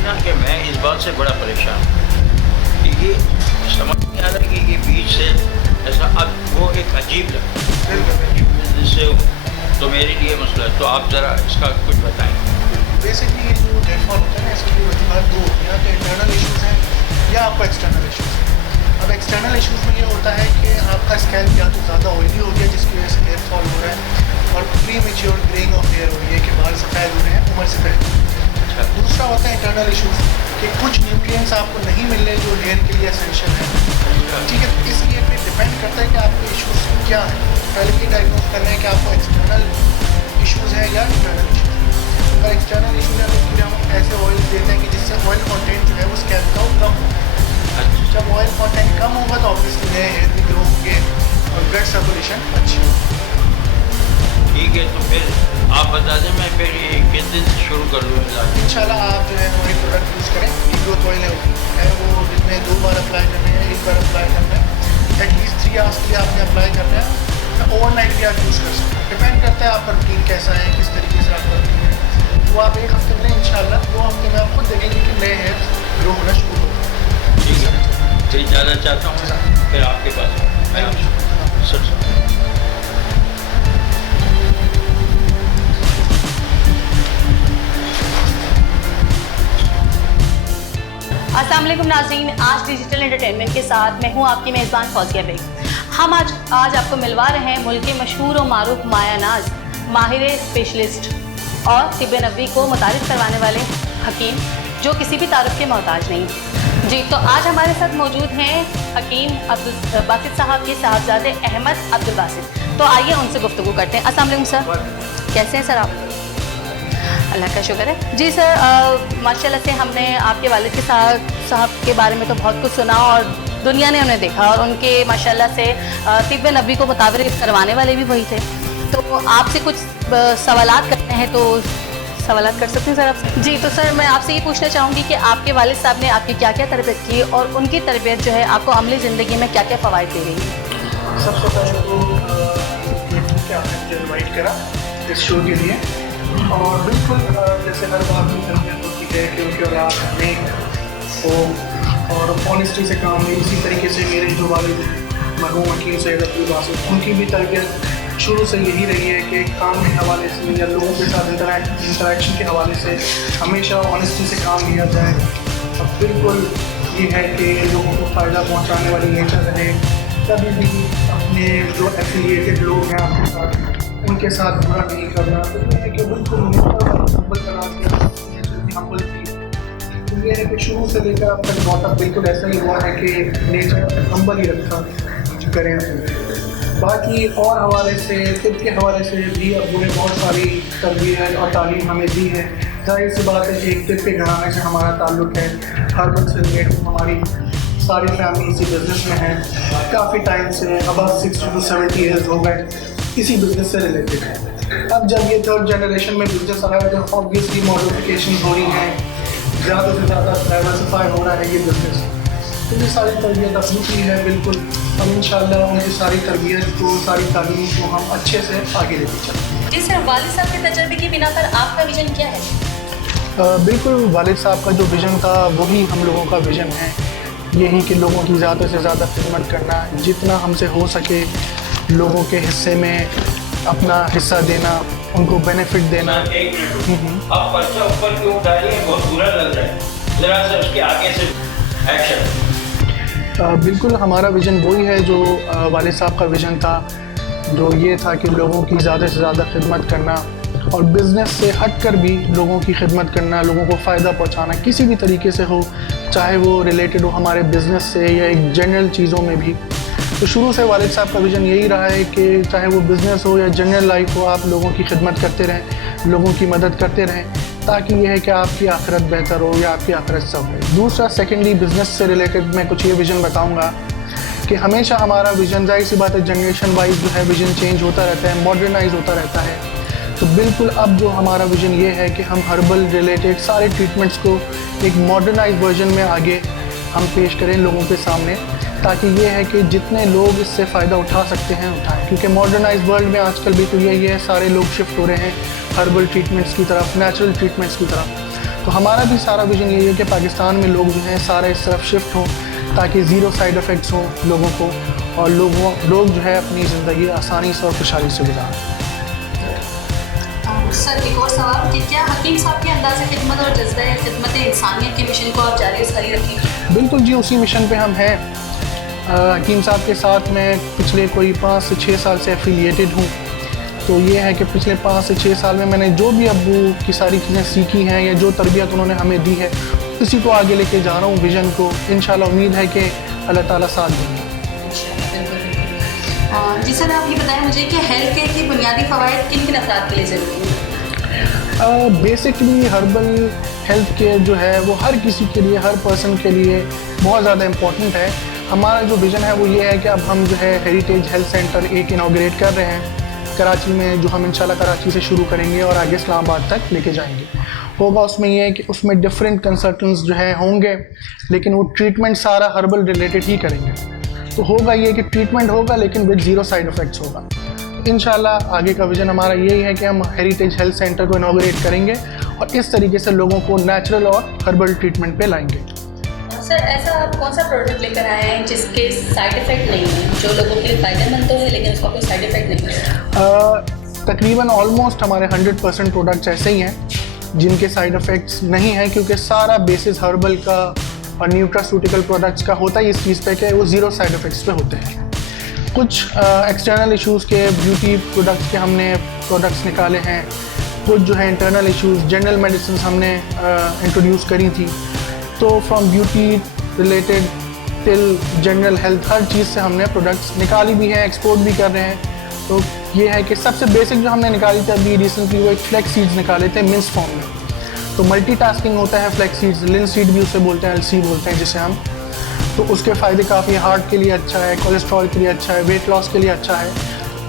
ना कि मैं इस बात से बड़ा परेशान हूँ कि ये समझ नहीं आ रहा कि ये बीच से ऐसा अब वो एक अजीब लगता है जिससे तो मेरे लिए मसला है। तो आप ज़रा इसका कुछ बताएं। बेसिकली ये जो डेडफॉल होता है ना, इसकी वजूहत दो या तो इंटरनल इश्यूज़ हैं या आपका एक्सटर्नल इश्यूज़ है। अब एक्सटर्नल इश्यूज़ में ये होता है कि आपका स्कैल्प या तो ज़्यादा ऑयली हो गया जिसकी वजह से हेयर फॉल हो रहा है और premature greying of hair हो रही है कि बाल सफ़ेद हो रहे हैं उम्र से पहले। अच्छा, दूसरा होता है इंटरनल इश्यूज़ कि कुछ न्यूट्रिएंट्स आपको नहीं मिल रहे जो हेयर के लिए एसेंशियल है। ठीक है, इसलिए फिर डिपेंड करता है कि आपके इश्यूज़ क्या हैं। पहले ये डायग्नोज करना है कि आपको एक्सटर्नल इश्यूज़ है या इंटरनल इश्यूज़ है। अगर एक्सटर्नल इश्यूज़ है तो फिर हम ऐसे ऑयल देते हैं कि जिससे ऑयल कंटेंट जो है वो स्कैल्प का वो कम हो। अच्छा, जब ऑयल कंटेंट कम होगा तो ऑब्वियसली नए हेयर भी ग्रो होंगे और ब्लड सर्कुलेशन अच्छी होगी। ठीक है। तो फिर आप बता दें मैं फिर ये किस दिन से शुरू कर लूँ इलाज? इंशाल्लाह आप जो है वही प्रोडक्ट यूज़ करें। ये ग्रोथ ऑयल है वो दिन में 2 बार अप्लाई करना है, 1 बार अप्लाई करना है, एटलीस्ट 3 आवर्स के लिए आपने अप्लाई करना है। ओवरनाइट भी आप यूज़ कर सकते हैं, डिपेंड करता है आपका रूटीन कैसा है, किस तरीके से आपका रूटीन है। तो आप 1 हफ्ते में इंशाल्लाह 2 हफ्ते में आप खुद देखेंगे कि नए हेयर ग्रो होना शुरू होगा। ठीक है, तो ज़्यादा चाहता हूँ फिर आपके पास मैं सर अस्सलाम वालेकुम नाज़रीन, आज डिजिटल एंटरटेनमेंट के साथ मैं हूं आपकी मेज़बान फौजिया बेग। हम आज आपको मिलवा रहे हैं मुल्क के मशहूर और मारूफ मायानाज माहिर स्पेशलिस्ट और तिब्ब नबवी को मुतारिफ करवाने वाले हकीम जो किसी भी तारुफ के मोहताज नहीं। जी, तो आज हमारे साथ मौजूद हैं हकीम अब्दुल बासित साहब के साहबजादे अहमद अब्दुल बासित। तो आइए उनसे गुफ्तगू करते हैं। अस्सलाम वालेकुम सर, कैसे हैं सर आप? अल्लाह का शुक्र है। जी सर, माशाल्लाह से हमने आपके वालिद के साहब के बारे में तो बहुत कुछ सुना और दुनिया ने उन्हें देखा और उनके माशाल्लाह से तिब्ब नबवी को मुताबिक करवाने वाले भी वही थे। तो आपसे कुछ सवालात करते हैं, तो सवालात कर सकते हैं सर आपसे? जी, तो सर मैं आपसे ये पूछना चाहूँगी कि आपके वालिद साहब ने आपकी क्या क्या तरबियत की और उनकी तरबियत जो है आपको अमली ज़िंदगी में क्या क्या फ़वाइद दे रही है? सबसे पहले तो आपने मुझे इन्वाइट करा इस शो के लिए और बिल्कुल जैसे हर बात में तरबियत होती है क्योंकि और आप नेक हो और ऑनेस्टी से काम है। इसी तरीके से मेरे जो वालिद मरहूम हकीम सैयद अब्दुल बासित, उनकी भी तरबियत शुरू से यही रही है कि काम के हवाले से या लोगों के साथ इंटरेक्शन के हवाले से हमेशा ऑनेस्टी से काम लिया जाए। अब बिल्कुल ये है कि लोगों को फ़ायदा पहुँचाने वाली नेचर रहे। कभी भी अपने जो एफिलिएटेड लोग हैं आपके साथ उनके साथ बुरा नहीं करना। तो ये है कि बिल्कुल हम्बल बना दिया, हम्बल थी। तो ये है कि शुरू से लेकर अब तक नोटअप बिल्कुल ऐसा ही हुआ है कि नेचर हम्बल ही रखा करें। बाकी और हवाले से तिब के हवाले से भी अबू ने बहुत सारी तरबियत और तालीम हमें दी है। जाहिर सी बात है कि एक तिब के घराने से हमारा ताल्लुक़ है, हर वक्त से रिलेटेड हमारी सारी फैमिली इसी बिज़नेस में है। काफ़ी time say about 60 to 70 years हो गए इसी बिज़नेस से रिलेटेड है। अब जब ये थर्ड जनरेशन में बिज़नेस आया तो ऑब्वियसली मॉडिफिकेशन हो रही हैं, ज़्यादा से ज़्यादा डाइवर्सिफाई हो रहा है ये बिज़नेस। तो ये सारी तरबियत अपनी की है बिल्कुल। अब इंशाल्लाह उनकी सारी तरबियत को, सारी तालीम को हम अच्छे से आगे लेके चलें। जी सर, वालिद साहब के तजर्बे की बिना पर आपका विज़न क्या है? बिल्कुल वालिद साहब का जो विज़न था वही हम लोगों का विज़न है। यही कि लोगों की ज़्यादा से ज़्यादा खिदमत करना, जितना हमसे हो सके लोगों के हिस्से में अपना हिस्सा देना, उनको बेनिफिट देना। आप पर्चा ऊपर क्यों उठा रही हैं? बहुत बुरा लग रहा है, ज़रा से उसके आगे से एक्शन। बिल्कुल हमारा विज़न वही है जो वालिद साहब का विज़न था, जो ये था कि लोगों की ज़्यादा से ज़्यादा खिदमत करना और बिज़नेस से हट कर भी लोगों की खिदमत करना, लोगों को फ़ायदा पहुंचाना किसी भी तरीके से हो, चाहे वो रिलेटेड हो हमारे बिज़नेस से या एक जनरल चीज़ों में भी। तो शुरू से वालिद साहब का विज़न यही रहा है कि चाहे वो बिज़नेस हो या जनरल लाइफ हो, आप लोगों की खिदमत करते रहें, लोगों की मदद करते रहें, ताकि ये है कि आपकी आखिरत बेहतर हो या आपकी आखिरत सब हो। दूसरा सेकेंडली बिज़नेस से रिलेटेड मैं कुछ ये विज़न बताऊँगा कि हमेशा हमारा विज़न, जाहिर सी बात है वर्जन वाइज जो है विज़न चेंज होता रहता है, मॉडर्नाइज होता रहता है। तो बिल्कुल अब जो हमारा विज़न ये है कि हम हर्बल रिलेटेड सारे ट्रीटमेंट्स को एक मॉडर्नाइज वर्जन में आगे हम पेश करें लोगों के सामने, ताकि ये है कि जितने लोग इससे फ़ायदा उठा सकते हैं उठाएं। क्योंकि मॉडर्नाइज वर्ल्ड में आजकल भी तो यही है, सारे लोग शिफ्ट हो रहे हैं हर्बल ट्रीटमेंट्स की तरफ, नेचुरल ट्रीटमेंट्स की तरफ। तो हमारा भी सारा विजन यही है कि पाकिस्तान में लोग जो हैं सारे इस तरफ शिफ्ट हों ताकि ज़ीरो साइड इफ़ेक्ट्स हों लोगों को, और लोग जो है अपनी ज़िंदगी आसानी से और खुशहाली से गुजारें। सर एक और सवाल कि क्या हकीम साहब के अंदाज़ खिदमत और जज्बा खिदमत इंसानियत के मिशन को आप जारी सारी रखेंगे? बिल्कुल जी, उसी मिशन पे हम हैं। हकीम साहब के साथ मैं पिछले कोई 5 से 6 साल से एफिलिएटेड हूँ। तो ये है कि पिछले 5 से 6 साल में मैंने जो भी अब्बू की सारी चीज़ें सीखी हैं या जो तरबियत उन्होंने हमें दी है उसी को आगे लेके जा रहा हूँ, विज़न को। इंशाल्लाह उम्मीद है कि अल्लाह ताला साथ देंगे। जी सर, आप ये बताएं मुझे कि हेल्थ केयर की बुनियादी फ़वाइद किन किन अफराद के लिए ज़रूरी है? बेसिकली हर्बल हेल्थ केयर जो है वो हर किसी के लिए, हर पर्सन के लिए बहुत ज़्यादा इम्पॉर्टेंट है। हमारा जो विज़न है वो ये है कि अब हम जो है हेरिटेज हेल्थ सेंटर एक इनाग्रेट कर रहे हैं कराची में, जो हम इंशाल्लाह कराची से शुरू करेंगे और आगे इस्लामाबाद तक लेके जाएंगे। होगा उसमें ये है कि उसमें डिफरेंट कंसल्टेंट्स जो है होंगे, लेकिन वो ट्रीटमेंट सारा हर्बल रिलेटेड ही करेंगे। तो होगा ये कि ट्रीटमेंट होगा लेकिन विद ज़ीरो साइड इफ़ेक्ट्स होगा। इंशाल्लाह आगे का विज़न हमारा यही है कि हम हेरिटेज हेल्थ सेंटर को इनाग्रेट करेंगे और इस तरीके से लोगों को नेचुरल और हर्बल ट्रीटमेंट पे लाएंगे। सर ऐसा आप कौन सा प्रोडक्ट लेकर आए हैं जिसके साइड इफ़ेक्ट नहीं है, जो लोगों के लिए फ़ायदेमंद तो है लेकिन उसका कोई साइड इफ़ेक्ट नहीं है? तकरीबन ऑलमोस्ट हमारे 100% प्रोडक्ट्स ऐसे ही हैं जिनके साइड इफ़ेक्ट्स नहीं हैं, क्योंकि सारा बेसिस हर्बल का और न्यूट्रास्यूटिकल प्रोडक्ट्स का होता ही इस चीज़ पे कि वो ज़ीरो साइड इफ़ेक्ट्स पे होते हैं। कुछ एक्सटर्नल इश्यूज़ के ब्यूटी प्रोडक्ट्स के हमने प्रोडक्ट्स निकाले हैं, कुछ जो है इंटरनल इश्यूज़ जनरल मेडिसिन हमने इंट्रोड्यूस करी थी। तो from beauty related till general health हर चीज़ से हमने प्रोडक्ट्स निकाली भी हैं, एक्सपोर्ट भी कर रहे हैं। तो ये है कि सबसे बेसिक जो हमने निकाली थी अभी रिसेंटली वो एक फ्लैक्स सीड्स निकाले थे मिन्स फॉर्म में। तो मल्टीटास्किंग होता है फ्लैक्स सीड्स, लिनसीड भी उसे बोलते हैं, एलसी बोलते हैं जिसे हम। तो उसके फ़ायदे काफ़ी, हार्ट के लिए अच्छा है, कोलेस्ट्रॉल के लिए अच्छा है, वेट लॉस के लिए अच्छा है।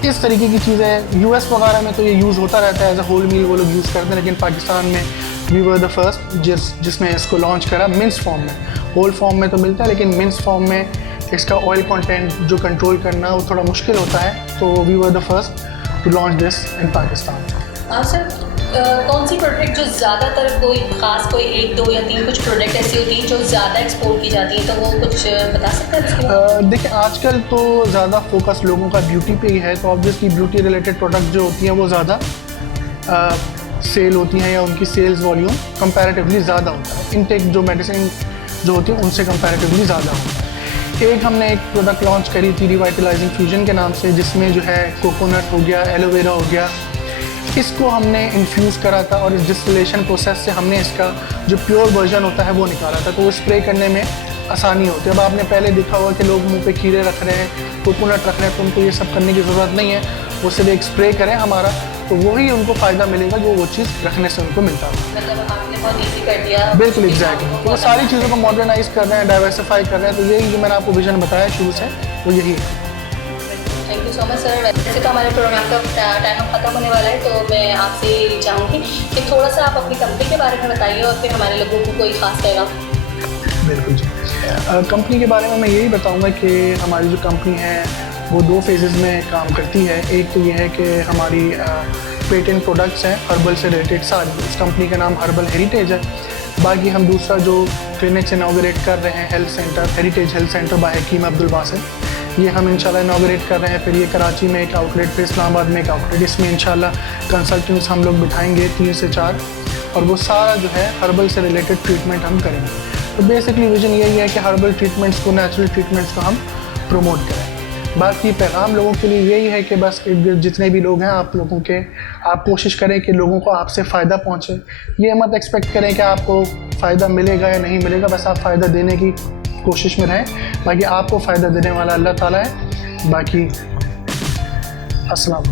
इस तरीके की चीज़ें यूएस वगैरह में तो ये यूज़ होता रहता है, एज अ होल मील वो लोग यूज़ करते हैं, लेकिन पाकिस्तान में वी वर द फर्स्ट जिसने इसको लॉन्च करा मिन्स फॉर्म में। होल फॉर्म में तो मिलता है लेकिन मिन्स फॉर्म में इसका ऑयल कंटेंट जो कंट्रोल करना वो थोड़ा मुश्किल होता है। तो we were the first to launch this in Pakistan. Sir कौन सी प्रोडक्ट जो ज़्यादातर कोई ख़ास कोई 1, 2 या 3 कुछ प्रोडक्ट ऐसी होती हैं जो ज़्यादा एक्सपोर्ट की जाती हैं, तो वो कुछ बता सकते हैं? देखिए आजकल तो ज़्यादा फोकस लोगों का ब्यूटी पे ही है, तो ऑब्वियसली ब्यूटी रिलेटेड प्रोडक्ट जो होती हैं वो ज़्यादा सेल होती हैं या उनकी सेल्स वॉल्यूम कंपैरेटिवली ज़्यादा होता है। इनटेक जो मेडिसिन जो होती है उनसे कंपैरेटिवली ज़्यादा होता है। हमने एक प्रोडक्ट लॉन्च करी थी रिवाइटलाइजिंग फ्यूजन के नाम से, जिसमें जो है कोकोनट हो गया, एलोवेरा हो गया, इसको हमने इन्फ्यूज़ करा था और इस डिस्टिलेशन प्रोसेस से हमने इसका जो प्योर वर्जन होता है वो निकाला था। तो वो स्प्रे करने में आसानी होती है। अब आपने पहले देखा होगा कि लोग मुंह पे खीरे रख रहे हैं, कोकोनट रख रहे हैं, तो उनको ये सब करने की ज़रूरत नहीं है। वो सिर्फ एक स्प्रे करें हमारा, तो वही उनको फ़ायदा मिलेगा जो वो चीज़ रखने से उनको मिलता है। मतलब आपने बहुत ईजी कर दिया। बिल्कुल एग्जैक्टली। तो वो सारी चीज़ों को मॉडर्नाइज कर रहे हैं, डाइवर्सिफाई कर रहे हैं। तो यही जो मैंने आपको विजन बताया शुरू से वो यही है। Thank you so much sir. वैसे तो हमारे प्रोग्राम का टाइम अब ख़त्म होने वाला है, तो मैं आपसे चाहूँगी कि थोड़ा सा आप अपनी कंपनी के बारे में बताइए और फिर हमारे लोगों को कोई ख़ास पैगाम। बिल्कुल जी। कंपनी के बारे में मैं यही बताऊँगा कि हमारी जो कंपनी है वो 2 फेजेज़ में काम करती है। एक तो ये है कि हमारी पेटेंट प्रोडक्ट्स हैं हर्बल से रिलेटेड सारी, उस कंपनी का नाम हर्बल हेरिटेज है। बाकी हम दूसरा जो क्लिनिक्स इनाग्रेट कर रहे हैं health centre, heritage health centre by Hakim Abdul Basit, ये हम इंशाल्लाह इनाग्रेट कर रहे हैं। फिर ये कराची में एक आउटलेट, फिर इस्लामाबाद में एक आउटलेट। इसमें इंशाल्लाह कंसल्टेंट्स हम लोग बिठाएंगे 3 से 4, और वो सारा जो है हर्बल से रिलेटेड ट्रीटमेंट हम करेंगे। तो बेसिकली विजन यही है कि हर्बल ट्रीटमेंट्स को, नेचुरल ट्रीटमेंट्स को हम प्रमोट करें। बाकी पैगाम लोगों के लिए यही है कि बस जितने भी लोग हैं आप कोशिश करें कि लोगों को आपसे फ़ायदा पहुँचे। ये मत एक्सपेक्ट करें कि आपको फ़ायदा मिलेगा या नहीं मिलेगा, बस आप फ़ायदा देने की कोशिश में रहें। बाकी आपको फ़ायदा देने वाला अल्लाह ताला है। बाकी अस्सलाम।